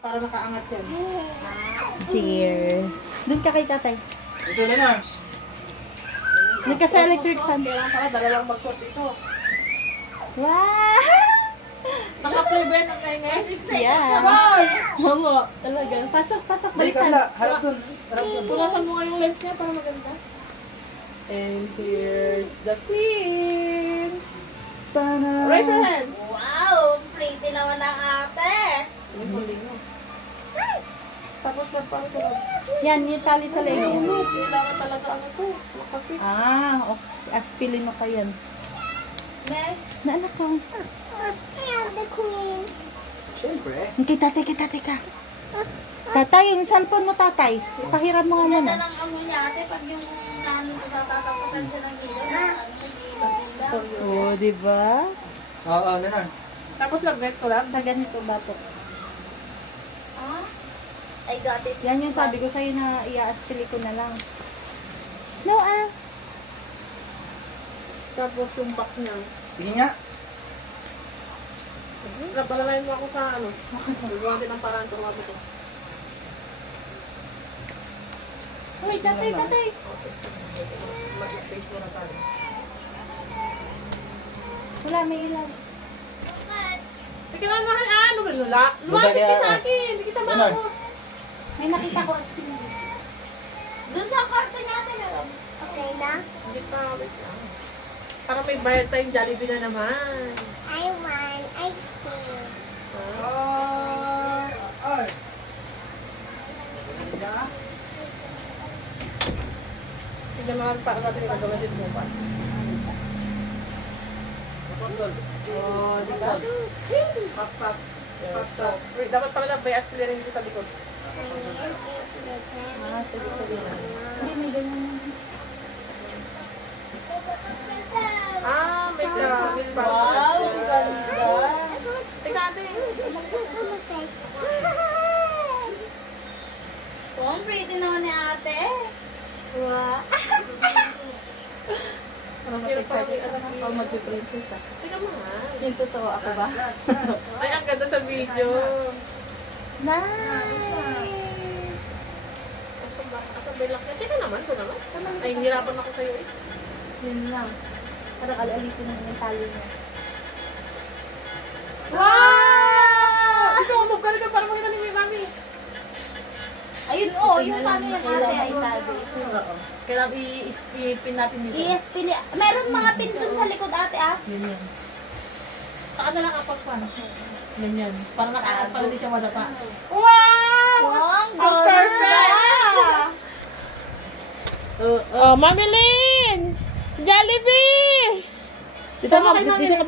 Para makaangat yan. Dear. Doon ka kay tatay. Ito na na. Doon ka sa electric fan. Kailangan pala dalawang mag-short ito. Wow! Naka-prevent ang ngayon. Yeah. Mamo, talaga. Pasok, Dali ka balikan. na. Harap dun. Harap dun. Punasan mo nga yung lens niya para maganda. And here's the queen. Tana. Raise your hand. Wow! Pretty naman ang ate! Tapos magpang tulog. Yan, yung tali sa leg. Kailangan talaga ano to. Makapit. Okay. Aspilin mo ka yan. Ne? Naanak ka. I am the queen. Siyempre. Kay tatay ka. Tatay, yung cellphone mo tatay. Ipahiram mo nga Ganda muna. ng amo niya ate pag yung nanin ko tatatapakan siya ng gilid. Oo, diba? Oo, na. Tapos lagret ko lang. Sa ganito ba to? Ah? I got it. Yan yung sabi ko sa'yo na i-aspili ko na lang. No, Tapos yung back niya. Sige nga. Nabalalayan mo ako sa ano. Gagawa din ang paraan ko. Uy, tatay. Mag-space mo na tayo. Wala, may ilaw. Sige lang naman, ano ba lula? Lumapit ka sa akin, hindi kita Ganon. mako. May nakita ko aspili. Dun sa kwarto niya ate meron. Okay na? Hindi pa, wait lang. Para may bayad tayong Jollibee na naman. I want ice cream. Ay. Hindi naman para natin nagawin din mo pa. Oh, di ba? Pap. Wait, dapat pala na bayas pala rin dito sa likod. Sige. Hindi, may ganyan. May gamit pa. Wow, ganda. Teka, ate. Oh, ang pretty naman ni ate. Wow. Parang mag-excited ako mag-princess ah. Teka mo nga. Yung totoo ako ba? Ay, ang ganda sa video. Nice! Kasabay lang. Teka naman, ito naman. Ay, hirapan ako sa'yo eh. Yun lang. Parang alalitin na yung tali niya. Wow! Ikaw, umog ka rito para makita ni Mami. Ayun oh, yung kami ng ate ay sabi. Kailangan i-spin natin dito. ESP ni... Meron mga pin dun sa likod ate ah. Ganyan. Saka na lang kapag pan. Ganyan. Para nakakat pala di siya madapa. Wow! Ang Ang perfect! Oh, Mami Lynn! Jollibee! Dito ka,